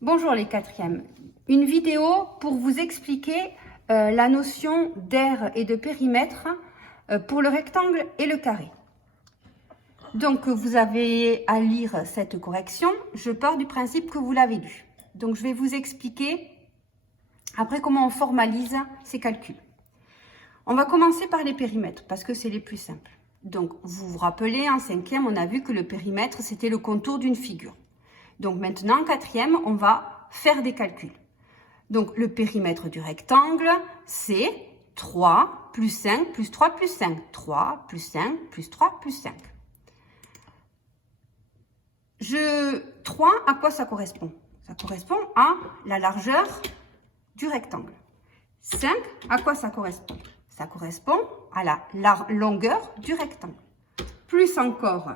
Bonjour les quatrièmes, une vidéo pour vous expliquer la notion d'aire et de périmètre pour le rectangle et le carré. Donc vous avez à lire cette correction, je pars du principe que vous l'avez lu. Donc je vais vous expliquer après comment on formalise ces calculs. On va commencer par les périmètres parce que c'est les plus simples. Donc vous vous rappelez, en cinquième, on a vu que le périmètre c'était le contour d'une figure. Donc maintenant, en quatrième, on va faire des calculs. Donc le périmètre du rectangle, c'est 3 plus 5 plus 3 plus 5. 3 plus 5 plus 3 plus 5. 3, à quoi ça correspond? Ça correspond à la largeur du rectangle. 5, à quoi ça correspond? Ça correspond à la longueur du rectangle. Plus encore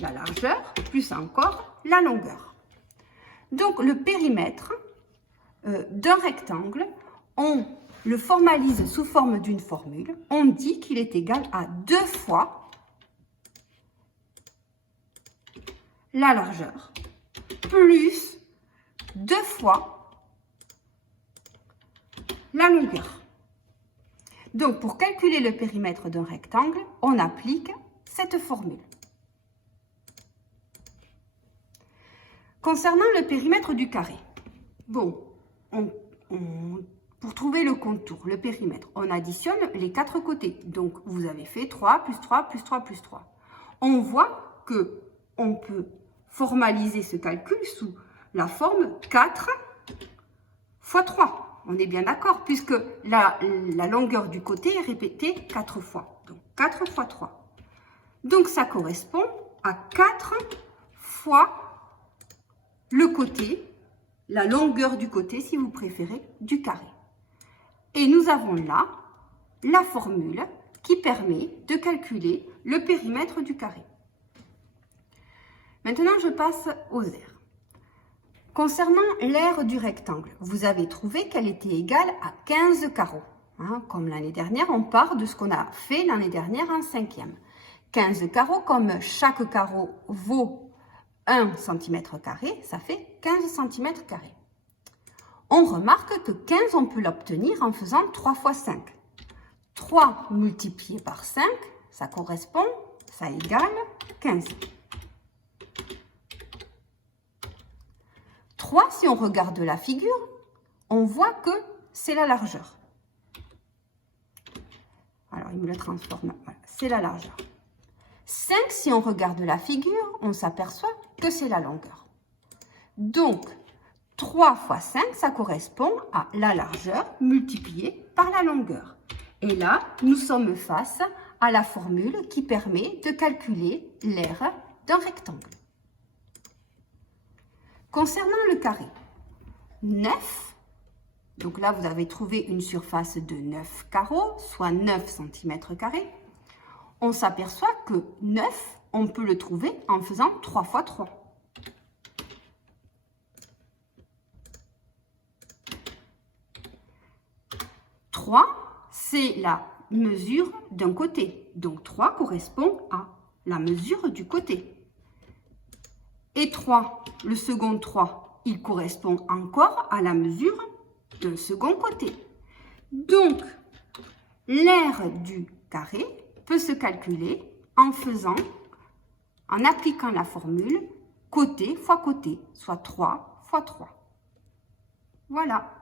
la largeur, plus encore la longueur. Donc, le périmètre d'un rectangle, on le formalise sous forme d'une formule. On dit qu'il est égal à 2 fois la largeur plus 2 fois la longueur. Donc, pour calculer le périmètre d'un rectangle, on applique cette formule. Concernant le périmètre du carré, bon, pour trouver le contour, le périmètre, on additionne les 4 côtés. Donc, vous avez fait 3 plus 3 plus 3 plus 3. On voit qu'on peut formaliser ce calcul sous la forme 4 fois 3. On est bien d'accord, puisque la longueur du côté est répétée 4 fois. Donc, 4 fois 3. Donc, ça correspond à 4 fois le côté, la longueur du côté, si vous préférez, du carré. Et nous avons là la formule qui permet de calculer le périmètre du carré. Maintenant, je passe aux aires. Concernant l'aire du rectangle, vous avez trouvé qu'elle était égale à 15 carreaux. Comme l'année dernière, on part de ce qu'on a fait l'année dernière en cinquième. 15 carreaux, comme chaque carreau vaut 1 cm², ça fait 15 cm². On remarque que 15, on peut l'obtenir en faisant 3 fois 5. 3 multiplié par 5, ça correspond, ça égale 15. 3, si on regarde la figure, on voit que c'est la largeur. Alors, il me le transforme, voilà, c'est la largeur. 5, si on regarde la figure, on s'aperçoit que c'est la longueur. Donc, 3 fois 5, ça correspond à la largeur multipliée par la longueur. Et là, nous sommes face à la formule qui permet de calculer l'aire d'un rectangle. Concernant le carré, 9, donc là, vous avez trouvé une surface de 9 carreaux, soit 9 cm². On s'aperçoit que 9, on peut le trouver en faisant 3 fois 3. 3, c'est la mesure d'un côté. Donc 3 correspond à la mesure du côté. Et 3, le second 3, il correspond encore à la mesure d'un second côté. Donc, l'aire du carré peut se calculer en appliquant la formule côté fois côté, soit 3 fois 3. Voilà.